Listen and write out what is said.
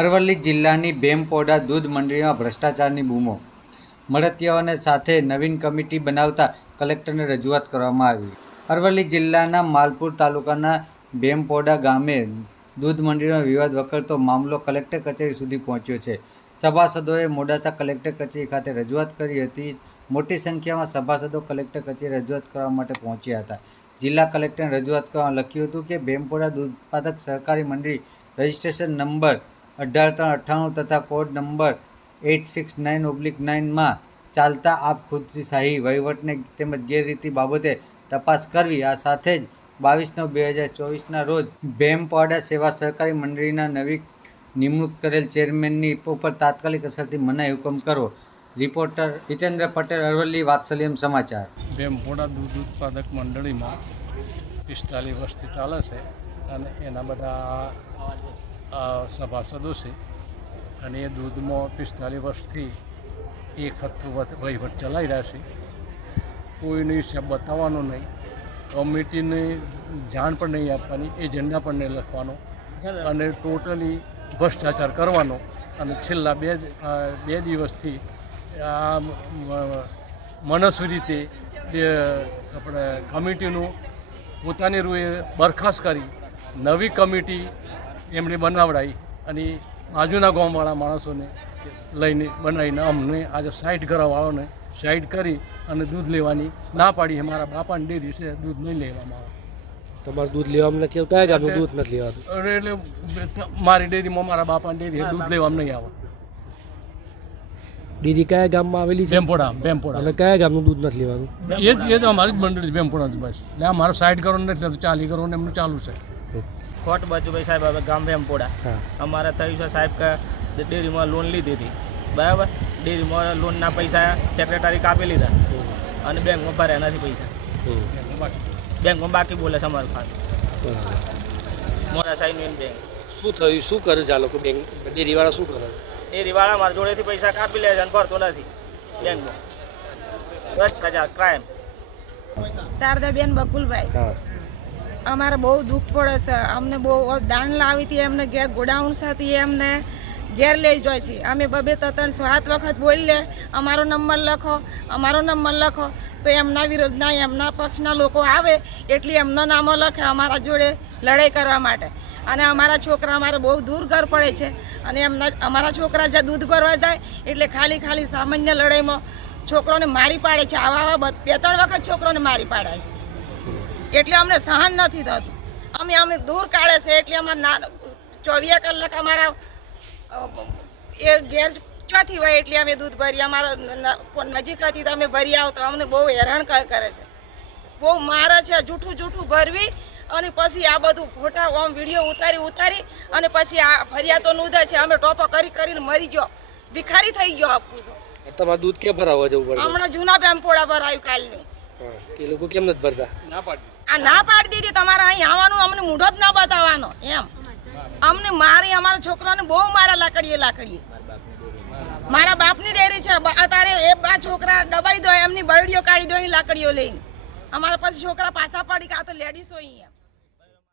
અરવલ્લી જિલ્લાની ભેમપોડા દૂધ મંડળીમાં ભ્રષ્ટાચારની બૂમો. મળતિયાઓને સાથે નવીન કમિટી બનાવતા કલેક્ટરને રજૂઆત કરવામાં આવી. અરવલ્લી જિલ્લાના માલપુર તાલુકાના ભેમપોડા ગામે દૂધ મંડળીનો વિવાદ વકરતો મામલો કલેક્ટર કચેરી સુધી પહોંચ્યો છે. સભાસદોએ મોડાસા કલેક્ટર કચેરી ખાતે રજૂઆત કરી હતી. મોટી સંખ્યામાં સભાસદો કલેક્ટર કચેરી રજૂઆત કરવા માટે પહોંચ્યા હતા. જિલ્લા કલેક્ટરને રજૂઆત કરવામાં લખ્યું હતું કે ભેમપોડા દૂધ ઉત્પાદક સહકારી મંડળી રજિસ્ટ્રેશન નંબર 1898 તથા કોડ નંબર 869/9 ચાલતા આપખુદશાહી વહીવટને તેમજ ગેરરીતિ બાબતે તપાસ કરવી. આ સાથે જ 22/9/2024 રોજ ભેમપોડા સેવા સહકારી મંડળીના નવી નિમણૂક કરેલ ચેરમેનની ઉપર તાત્કાલિક અસરથી મનાઈ હુકમ કરવો. રિપોર્ટર જીતેન્દ્ર પટેલ, અરવલ્લી, વાત્સલ્યમ સમાચાર. ભેમપોડા દૂધ ઉત્પાદક મંડળીમાં 45 વર્ષથી ચાલે છે અને એના બધા સભાસદો છે અને એ દૂધમાં 45 વર્ષથી એક હથ્થું વહીવટ ચલાવી રહ્યા છે. કોઈનો હિસાબ બતાવવાનો નહીં, કમિટીને જાણ પણ નહીં આપવાની, એજન્ડા પણ નહીં લખવાનો અને ટોટલી ભ્રષ્ટાચાર કરવાનો. અને છેલ્લા બે દિવસથી આ મનસ્વી રીતે આપણે કમિટીનું પોતાની રૂએ બરખાસ્ત કરી નવી કમિટી એમણે બનાવડાવી અને બાજુના ગામવાળા માણસોને લઈને બનાવીને અમને આજે સાઈડ કરવાવાળાને સાઈડ કરી અને દૂધ લેવાની ના પાડી. અમારા બાપાની ડેરી છે, દૂધ નહીં લેવામાં આવે. તમારું દૂધ લેવામાં નથી આવતું? કયા ગામનું દૂધ નથી લેવાતું? એટલે મારી ડેરીમાં મારા બાપાની ડેરી દૂધ લેવામાં નહીં આવે. ડેરી કયા ગામમાં આવેલી છે? ભેમપોડા. અને કયા ગામનું દૂધ નથી લેવાનું? એ તો અમારી જ મંડળી ભેમપોડા જ બસ. એટલે અમારે સાઈડ કરવાનું નથી લેતું, 40 કરવાનું એમનું ચાલુ છે. ખોટ બચુભાઈ સાહેબ, હવે ગામ ભેમપોડા. અમારે થયું છે સાહેબ કે ડેરીમાં લોન લીધી હતી, બરાબર. ડેરીમાં લોનના પૈસા સેક્રેટરી કાપી લીધા અને બેંકમાં ભર્યા નથી પૈસા. બેંકમાં બાકી બોલે છે અમારું ખાતું. મોડા સાહેબની બેંક. શું થયું? શું કરે છે આ લોકો? બેંક ડેરીવાળા શું કરે? ડેરીવાળા મારા જોડેથી પૈસા કાપી લે છે અને ભરતો નથી બેંકમાં. ભ્રષ્ટાચાર, ક્રાઇમ. શારદાબેન બકુલભાઈ, અમારે બહુ દુઃખ પડે છે. અમને બહુ દાણ લાવી હતી, એમને ઘેર ગોડાઉન હતી, એમને ઘેર લઈ જાય છે. અમે 2-3-7 વખત બોલી લે અમારો નંબર લખો, અમારો નંબર લખો, તો એમના વિરોધના એમના પક્ષના લોકો આવે એટલે એમનો નામો લખે અમારા જોડે લડાઈ કરવા માટે. અને અમારા છોકરા અમારે બહુ દૂર ઘર પડે છે અને અમારા છોકરા જ્યાં દૂધ ભરવા જાય એટલે ખાલી સામાન્ય લડાઈમાં છોકરોને મારી પાડે છે. આવા 2-3 વખત છોકરોને મારી પાડે છે એટલે અમને સહન નથી થતું. અમે દૂર કાઢે છે એટલે અમારે 24 કલાક અમારા એ ઘેર ચોથી હોય એટલે અમે દૂધ ભરીએ. અમારા નજીક હતી તો અમે ભરી આવતા. અમને બહુ હેરાન કરે છે, બહુ મારે છે. જૂઠું ભરવી અને પછી આ બધું ખોટા આમ વિડીયો ઉતારી અને પછી આ ફરિયાદો નોંધે છે. અમે ટોપો કરીને મરી ગયો, ભિખારી થઈ ગયો. આપું છું. તમારે દૂધ ક્યાં ભરાવવા જવું પડે? હમણાં જૂના ભેમપોડા પર આવ્યું કાલનું. એ લોકો કેમ નથી ભરતા? ના પાડી દીધી. તમારે અહીં આવવાનું, અમને મૂઢો જ ના બતાવવાનો એમ. અમને અમારા છોકરાને બહુ મારા લાકડીએ મારા બાપની ડેરી છે. અત્યારે એ છોકરા દબાઈ દો, એમની બરડીઓ કાઢી દો લાકડીઓ લઈને. અમારા પછી છોકરા પાછા પડી કે આ તો લેડીઝ હોય અહીંયા.